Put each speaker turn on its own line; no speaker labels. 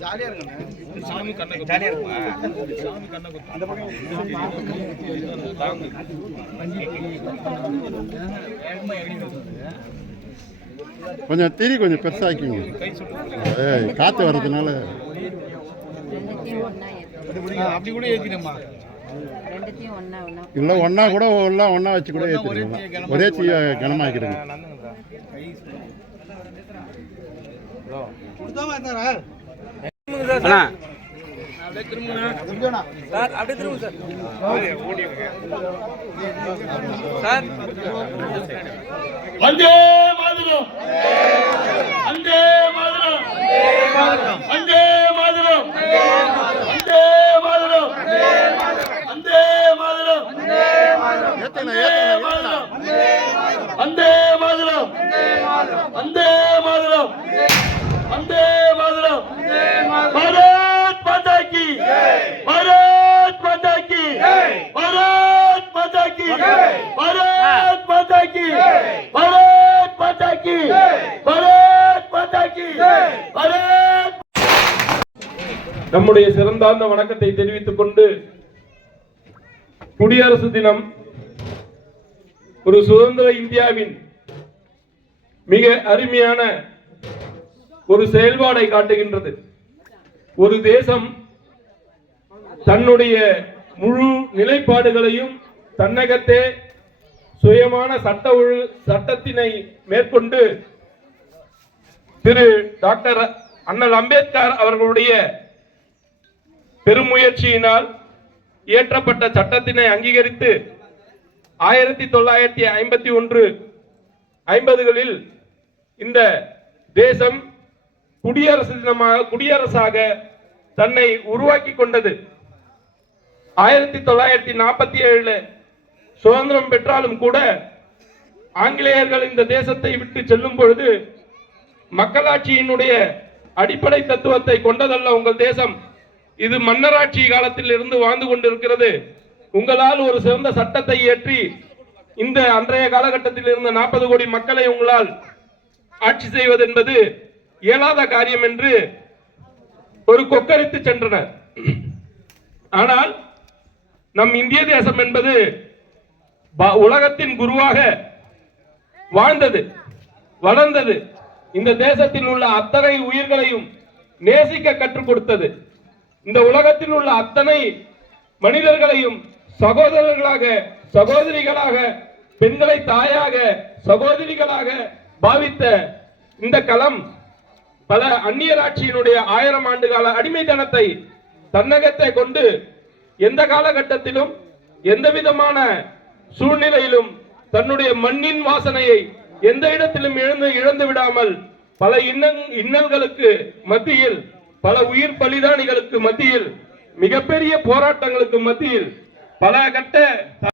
ஜாலியா இருக்குங்க சாமி கண்ணை ஜாலியா இருக்குமா சாமி கண்ணை அந்த
கொஞ்சம் திரி கொஞ்சம் பெருசாக்கிங்க. ஏய் காற்று வர்றதுனால.
அப்படி கூட
ஒண்ணா
இல்லை ஒன்றா கூட எல்லாம் ஒன்றா வச்சு கூட ஏற்றிருக்கலாம் ஒரே தீ கனமாக்கிடுங்க
சார் அப்படியே திரும்ப சார். சார்
வந்தே மாதரம் வந்தே மாதரம் வந்தே மாதரம் வந்தே மாதரம் வந்தே மாதரம்
ஏற்றுங்க
வந்தே மாதரம். வந்தே மாதரம். வந்தே பாரத் பாரத் பாரத் பாரத் பாரத் பாரத் பாரத் நம்முடைய சிறந்தார்ந்த வணக்கத்தை தெரிவித்துக் கொண்டு குடியரசு தினம் ஒரு சுதந்திர இந்தியாவின் மிக அருமையான ஒரு செயல்பாடை காட்டுகின்றது. ஒரு தேசம் தன்னுடைய முழு நிலைப்பாடுகளையும் தன்னகத்தே சுயமான சட்ட ஒழு சட்டத்தினை மேற்கொண்டு திரு டாக்டர் அண்ணல் அம்பேத்கர் அவர்களுடைய பெருமுயற்சியினால் இயற்றப்பட்ட சட்டத்தினை அங்கீகரித்து ஆயிரத்தி தொள்ளாயிரத்தி ஐம்பத்தி ஒன்று ஐம்பதுகளில் இந்த தேசம் குடியரசு தினமாக குடியரசாக தன்னை உருவாக்கி கொண்டது. ஆயிரத்தி தொள்ளாயிரத்தி நாற்பத்தி ஏழு சுதந்திரம் பெற்றாலும் கூட ஆங்கிலேயர்கள் இந்த தேசத்தை விட்டு செல்லும் பொழுது மக்களாட்சியினுடைய அடிப்படை தத்துவத்தை கொண்டதல்ல உங்கள் தேசம். இது மன்னராட்சி காலத்தில் இருந்து வாழ்ந்து கொண்டிருக்கிறது. உங்களால் ஒரு சிறந்த சட்டத்தை இயற்றி இந்த அன்றைய காலகட்டத்தில் இருந்த நாற்பது கோடி மக்களை உங்களால் ஆட்சி செய்வது என்பது இயலாத காரியம் என்று ஒரு கொக்கரித்து சென்றனர். ஆனால் நம் இந்திய தேசம் என்பது ப- உலகத்தின் குருவாக வாழ்ந்தது வளர்ந்தது. இந்த தேசத்தில் உள்ள அத்தனை உயிர்களையும் நேசிக்க கற்றுக் கொடுத்தது. இந்த உலகத்தில் உள்ள அத்தனை மனிதர்களையும் சகோதரர்களாக சகோதரிகளாக பெண்களை தாயாக சகோதரிகளாக பாவித்த இந்த களம் பல அந்நியராட்சியினுடைய ஆயிரம் ஆண்டு கால அடிமைத்தனத்தை தன்னகத்தை கொண்டு எந்த காலகட்டத்திலும் எந்த விதமான சூழ்நிலையிலும் தன்னுடைய மண்ணின் வாசனையை எந்த இடத்திலும் இழந்து இழந்து விடாமல் பல இன்னங் இன்னல்களுக்கு மத்தியில் பல உயிர் பலிதானிகளுக்கு மத்தியில் மிகப்பெரிய போராட்டங்களுக்கு மத்தியில் பல கட்ட